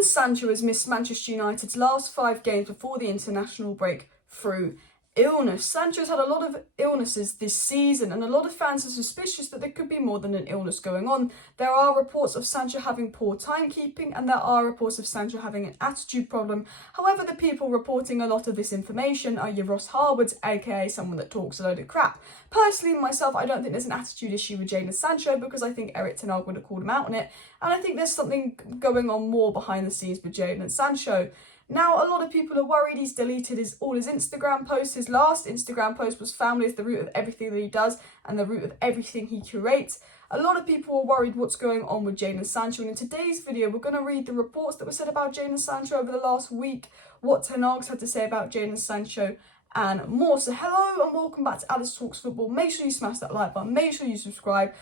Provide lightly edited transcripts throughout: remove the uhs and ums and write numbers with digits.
Jadon Sancho has missed Manchester United's last 5 games before the international break through illness. Sancho's had a lot of illnesses this season, and a lot of fans are suspicious that there could be more than an illness going on. There are reports of Sancho having poor timekeeping, and there are reports of Sancho having an attitude problem. However, the people reporting a lot of this information are your Ross Harwoods, aka someone that talks a load of crap. Personally, myself, I don't think there's an attitude issue with Jadon Sancho, because I think Erik ten Hag would have called him out on it, and I think there's something going on more behind the scenes with Jadon Sancho. Now, a lot of people are worried he's deleted all his Instagram posts. His last Instagram post was "Family is the root of everything that he does and the root of everything he curates." A lot of people are worried what's going on with Jadon Sancho, and in today's video, we're going to read the reports that were said about Jadon Sancho over the last week, what Ten Hag's had to say about Jadon Sancho, and more. So hello and welcome back to Alice Talks Football. Make sure you smash that like button, make sure you subscribe.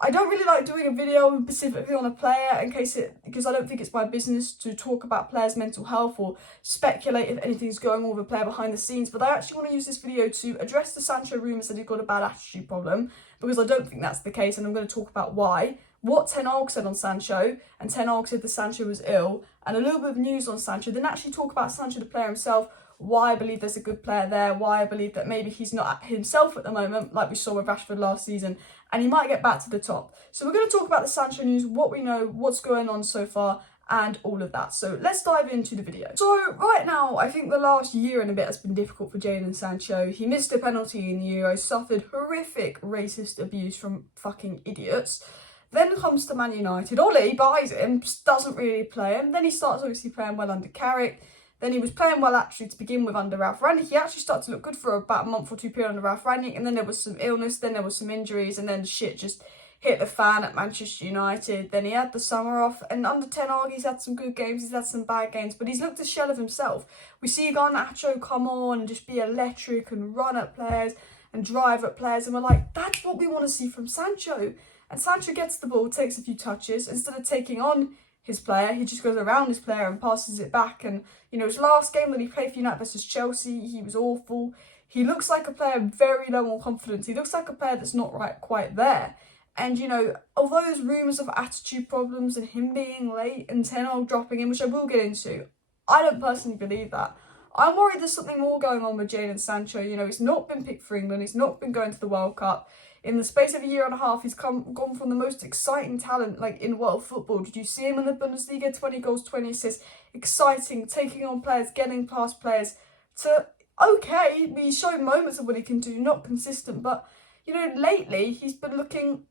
I don't really like doing a video specifically on a player because I don't think it's my business to talk about players' mental health or speculate if anything's going on with a player behind the scenes. But I actually want to use this video to address the Sancho rumours that he's got a bad attitude problem, because I don't think that's the case, and I'm going to talk about why, what Ten Hag said on Sancho, and Ten Hag said that Sancho was ill, and a little bit of news on Sancho, then actually talk about Sancho the player himself, why I believe there's a good player there, why I believe that maybe he's not himself at the moment, like we saw with Rashford last season, and he might get back to the top. So we're going to talk about the Sancho news, what we know, what's going on so far, and all of that. So let's dive into the video. So right now, I think the last year and a bit has been difficult for Jadon Sancho. He missed a penalty in the Euros, suffered horrific racist abuse from fucking idiots. Then comes to Man United. Ole buys him, doesn't really play him. Then he starts obviously playing well under Carrick. Then he was playing well actually to begin with under Ralph Rangnick. He actually started to look good for about a month or two period under Ralph Rangnick, and then there was some illness, then there was some injuries, and then shit just hit the fan at Manchester United. Then he had the summer off, and under Ten Hag he's had some good games, he's had some bad games, but he's looked a shell of himself. We see Garnacho come on and just be electric and run at players and drive at players, and we're like, that's what we want to see from Sancho. And Sancho gets the ball, takes a few touches, instead of taking on his player, he just goes around his player and passes it back. And, you know, his last game that he played for United versus Chelsea, he was awful. He looks like a player very low on confidence. He looks like a player that's not quite there. And, you know, although there's rumours of attitude problems and him being late and Ten Hag dropping him, which I will get into, I don't personally believe that. I'm worried there's something more going on with Jadon Sancho. You know, he's not been picked for England. He's not been going to the World Cup. In the space of a year and a half, he's gone from the most exciting talent in world football. Did you see him in the Bundesliga? 20 goals, 20 assists. Exciting, taking on players, getting past players. To, okay, he showed moments of what he can do, not consistent. But, you know, lately, he's been looking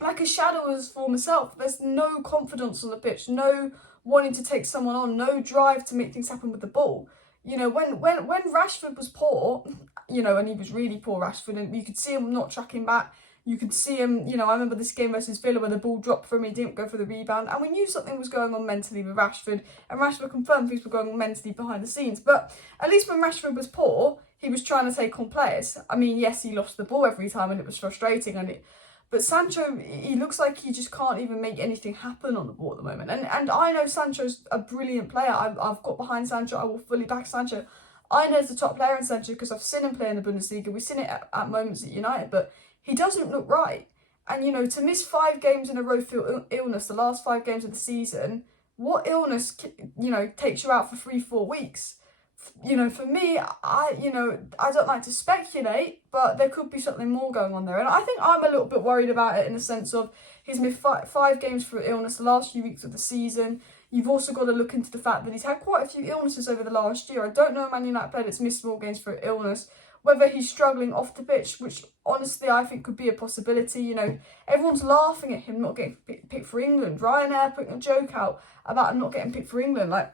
like a shadow of his former self. There's no confidence on the pitch, no wanting to take someone on, no drive to make things happen with the ball. You know, when Rashford was poor, you know, and he was really poor, Rashford, and you could see him not tracking back. You could see him, you know, I remember this game versus Villa where the ball dropped from him, he didn't go for the rebound, and we knew something was going on mentally with Rashford, and Rashford confirmed things were going on mentally behind the scenes. But at least when Rashford was poor, he was trying to take on players. I mean, yes, he lost the ball every time and it was frustrating, but Sancho, he looks like he just can't even make anything happen on the ball at the moment. And I know Sancho's a brilliant player. I've got behind Sancho. I will fully back Sancho. I know he's the top player in Sancho because I've seen him play in the Bundesliga. We've seen it at moments at United, but he doesn't look right. And, you know, to miss 5 games in a row through illness, the last 5 games of the season, what illness, you know, takes you out for 3-4 weeks? You know, for me, I don't like to speculate, but there could be something more going on there. And I think I'm a little bit worried about it in the sense of he's missed 5 games for illness the last few weeks of the season. You've also got to look into the fact that he's had quite a few illnesses over the last year. I don't know a Man United player that's missed more games for illness, whether he's struggling off the pitch, which honestly I think could be a possibility. You know, everyone's laughing at him not getting picked for England. Ryanair putting a joke out about him not getting picked for England. Like,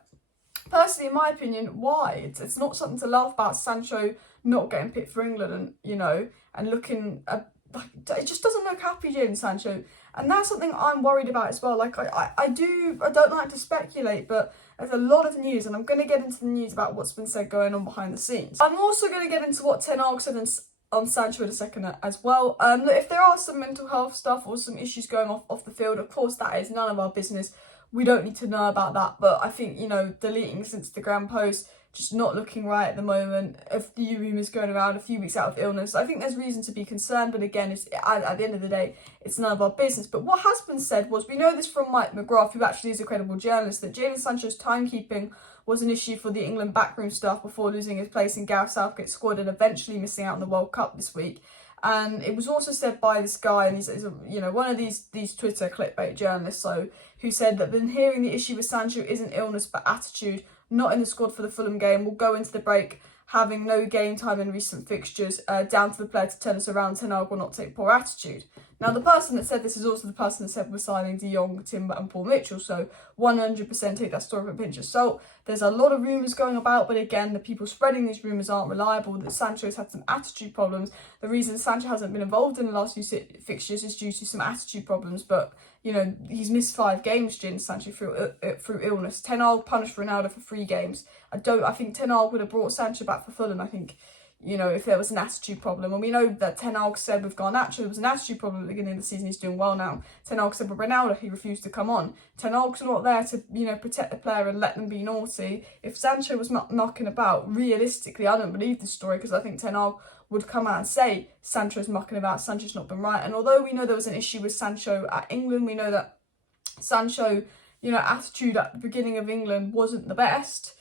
personally, in my opinion, why? It's not something to laugh about, Sancho not getting picked for England, and, you know, and looking like, it just doesn't look happy, Jadon Sancho. And that's something I'm worried about as well. Like, I don't like to speculate, but there's a lot of news, and I'm going to get into the news about what's been said going on behind the scenes. I'm also going to get into what Ten Hag said on Sancho in a second as well. If there are some mental health stuff or some issues going off the field, of course that is none of our business. We don't need to know about that. But I think, you know, deleting his Instagram post, just not looking right at the moment. A few rumours going around, a few weeks out of illness. I think there's reason to be concerned, but again, it's, at the end of the day, it's none of our business. But what has been said was, we know this from Mike McGrath, who actually is a credible journalist, that Jadon Sancho's timekeeping was an issue for the England backroom staff before losing his place in Gareth Southgate's squad and eventually missing out on the World Cup this week. And it was also said by this guy, and he's one of these Twitter clickbait journalists, who said that been hearing the issue with Sancho isn't illness but attitude, not in the squad for the Fulham game, will go into the break having no game time in recent fixtures, down to the player to turn us around. Ten Hag will not take poor attitude. Now, the person that said this is also the person that said we're signing De Jong, Timber and Paul Mitchell, so 100% take that story with a pinch of salt. There's a lot of rumours going about, but again, the people spreading these rumours aren't reliable. That Sancho's had some attitude problems. The reason Sancho hasn't been involved in the last few fixtures is due to some attitude problems, but, he's missed 5 games, Jadon Sancho, through illness. Ten Hag punished Ronaldo for 3 games. I think Ten Hag would have brought Sancho back for Fulham, I think, if there was an attitude problem. And we know that Ten Hag said with Garnacho there was an attitude problem at the beginning of the season. He's doing well now. Ten Hag said with Ronaldo he refused to come on. Ten Hag's not there to, protect the player and let them be naughty. If Sancho was knocking about, realistically, I don't believe this story, because I think Ten Hag would come out and say Sancho's mucking about, Sancho's not been right. And although we know there was an issue with Sancho at England, we know that Sancho, attitude at the beginning of England wasn't the best.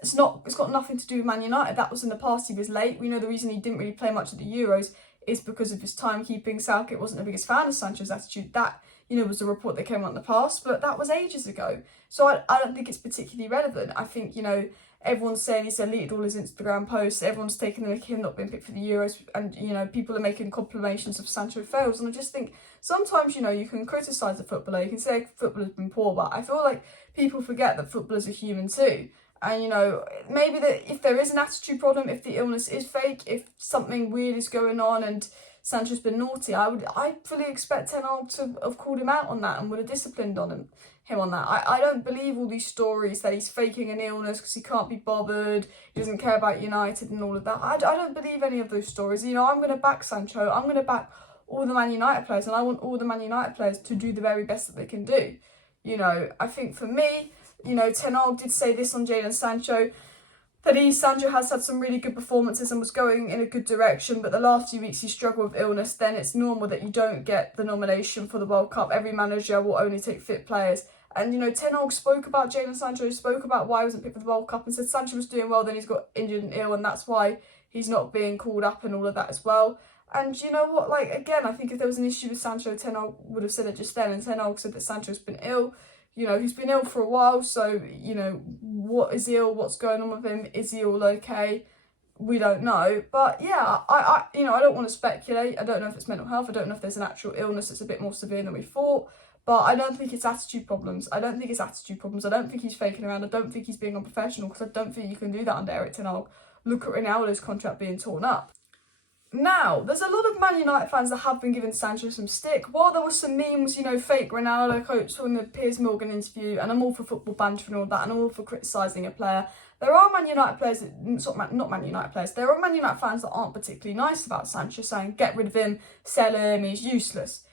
It's got nothing to do with Man United. That was in the past. He was late. We know the reason he didn't really play much at the Euros is because of his timekeeping. Southgate wasn't the biggest fan of Sancho's attitude. That, was a report that came out in the past, but that was ages ago. So I don't think it's particularly relevant. I think, everyone's saying he's deleted all his Instagram posts. Everyone's taking the mick him not being picked for the Euros, and, people are making compilations of Sancho fails. And I just think sometimes, you can criticise a footballer. You can say a footballer's been poor, but I feel like people forget that footballers are human too. And, maybe that if there is an attitude problem, if the illness is fake, if something weird is going on and Sancho's been naughty, I fully expect Ten Hag to have called him out on that and would have disciplined him on that. I don't believe all these stories that he's faking an illness because he can't be bothered, he doesn't care about United and all of that. I don't believe any of those stories. I'm going to back Sancho. I'm going to back all the Man United players, and I want all the Man United players to do the very best that they can do. I think for me, Ten Hag did say this on Jadon Sancho, that Sancho has had some really good performances and was going in a good direction, but the last few weeks he struggled with illness. Then it's normal that you don't get the nomination for the World Cup. Every manager will only take fit players. And, Ten Hag spoke about Jadon Sancho, spoke about why he wasn't picked for the World Cup, and said Sancho was doing well, then he's got injured and ill, and that's why he's not being called up and all of that as well. And you know what, again, I think if there was an issue with Sancho, Ten Hag would have said it just then, and Ten Hag said that Sancho's been ill. He's been ill for a while, so, what is ill, what's going on with him, is he all okay? We don't know. But yeah, I don't want to speculate. I don't know if it's mental health. I don't know if there's an actual illness that's a bit more severe than we thought. But I don't think it's attitude problems. I don't think think he's faking around. I don't think he's being unprofessional, because I don't think you can do that under Erik ten Hag. Look at Ronaldo's contract being torn up. Now, there's a lot of Man United fans that have been giving Sancho some stick. While there was some memes, fake Ronaldo quotes from the Piers Morgan interview, and I'm all for football banter and all that, and I'm all for criticising a player, there are Man United players, not Man United players, there are Man United fans that aren't particularly nice about Sancho, saying, get rid of him, sell him, he's useless.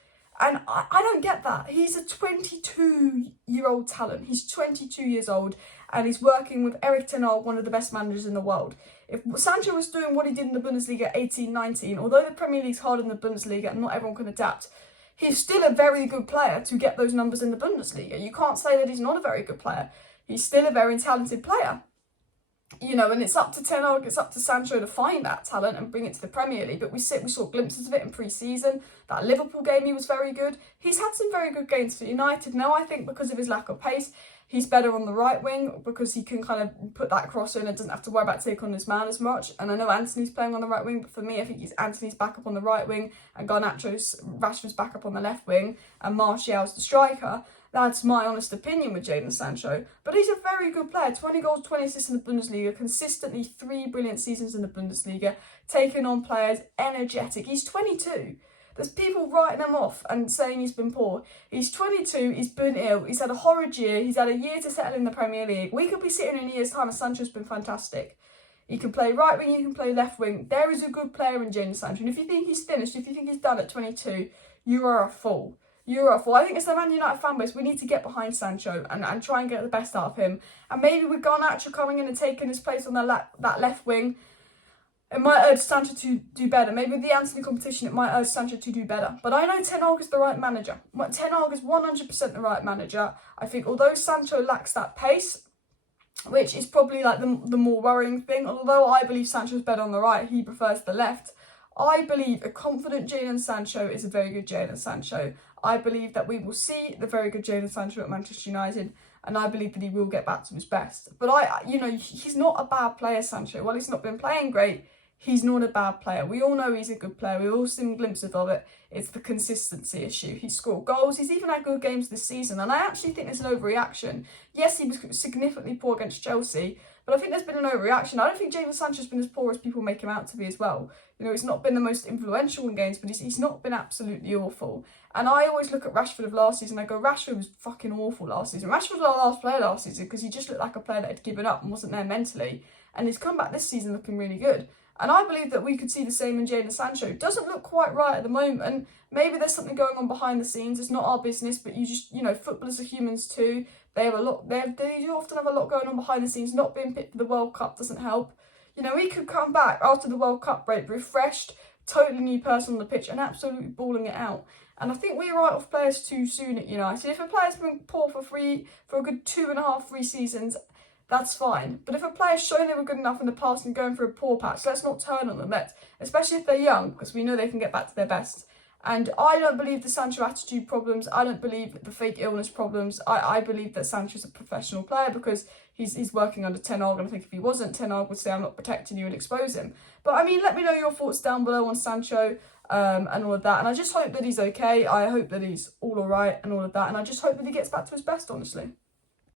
And I don't get that. He's a 22-year-old talent. He's 22 years old, and he's working with Erik ten Hag, one of the best managers in the world. If Sancho was doing what he did in the Bundesliga 18-19, although the Premier League's harder than the Bundesliga and not everyone can adapt, he's still a very good player to get those numbers in the Bundesliga. You can't say that he's not a very good player. He's still a very talented player. And it's up to Ten Hag, it's up to Sancho to find that talent and bring it to the Premier League. But we saw glimpses of it in pre-season. That Liverpool game, he was very good. He's had some very good games for United. Now, I think because of his lack of pace, he's better on the right wing, because he can kind of put that cross in and doesn't have to worry about taking on his man as much. And I know Anthony's playing on the right wing, but for me, I think Anthony's back up on the right wing, and Rashford's back up on the left wing, and Martial's the striker. That's my honest opinion with Jadon Sancho. But he's a very good player. 20 goals, 20 assists in the Bundesliga. Consistently 3 brilliant seasons in the Bundesliga. Taking on players, energetic. He's 22. There's people writing him off and saying he's been poor. He's 22, he's been ill, he's had a horrid year, he's had a year to settle in the Premier League. We could be sitting in a year's time and Sancho's been fantastic. He can play right wing, he can play left wing. There is a good player in Jadon Sancho. And if you think he's finished, if you think he's done at 22, you are a fool. you're up for. I think as the Man United fan base, we need to get behind Sancho and try and get the best out of him. And maybe with Garnacho coming in and taking his place on that left wing, it might urge Sancho to do better. Maybe with the Anthony competition, it might urge Sancho to do better. But I know Ten Hag is the right manager. Ten Hag is 100% the right manager. I think although Sancho lacks that pace, which is probably like the more worrying thing, although I believe Sancho's better on the right, he prefers the left. I believe a confident Jadon Sancho is a very good Jadon Sancho. I believe that we will see the very good Jadon Sancho at Manchester United, and I believe that he will get back to his best. But he's not a bad player, Sancho. While he's not been playing great, he's not a bad player. We all know he's a good player. We've all seen glimpses of it. It's the consistency issue. He's scored goals. He's even had good games this season. And I actually think there's an overreaction. Yes, he was significantly poor against Chelsea, but I think there's been an overreaction. I don't think Jadon Sancho's been as poor as people make him out to be as well. He's not been the most influential in games, but he's not been absolutely awful. And I always look at Rashford of last season. I go, Rashford was fucking awful last season. Rashford was our last player last season because he just looked like a player that had given up and wasn't there mentally. And he's come back this season looking really good. And I believe that we could see the same in Jadon Sancho. Doesn't look quite right at the moment. Maybe there's something going on behind the scenes. It's not our business, but footballers are humans too. They do often have a lot going on behind the scenes. Not being picked for the World Cup doesn't help. We could come back after the World Cup break, refreshed, totally new person on the pitch and absolutely balling it out. And I think we write off players too soon at United. If a player's been poor for a good 2.5, 3 seasons, that's fine. But if a player's shown they were good enough in the past and going through a poor patch, let's not turn on them, especially if they're young, because we know they can get back to their best. And I don't believe the Sancho attitude problems. I don't believe the fake illness problems. I believe that Sancho's a professional player because he's working under Ten Hag. And I think if he wasn't, Ten Hag would say, I'm not protecting you and expose him. But I mean, let me know your thoughts down below on Sancho and all of that. And I just hope that he's okay. I hope that he's all right and all of that. And I just hope that he gets back to his best, honestly.